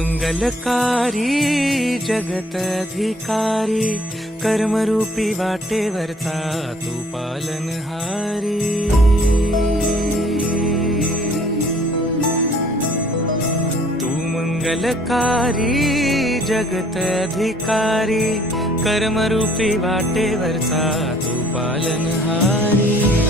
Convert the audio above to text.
मंगलकारी जगत अधिकारी, कर्मरूपी वाटेवरचा तू पालनहारी। तू मंगलकारी जगत अधिकारी, कर्मरूपी वाटेवरचा तू पालनहारी।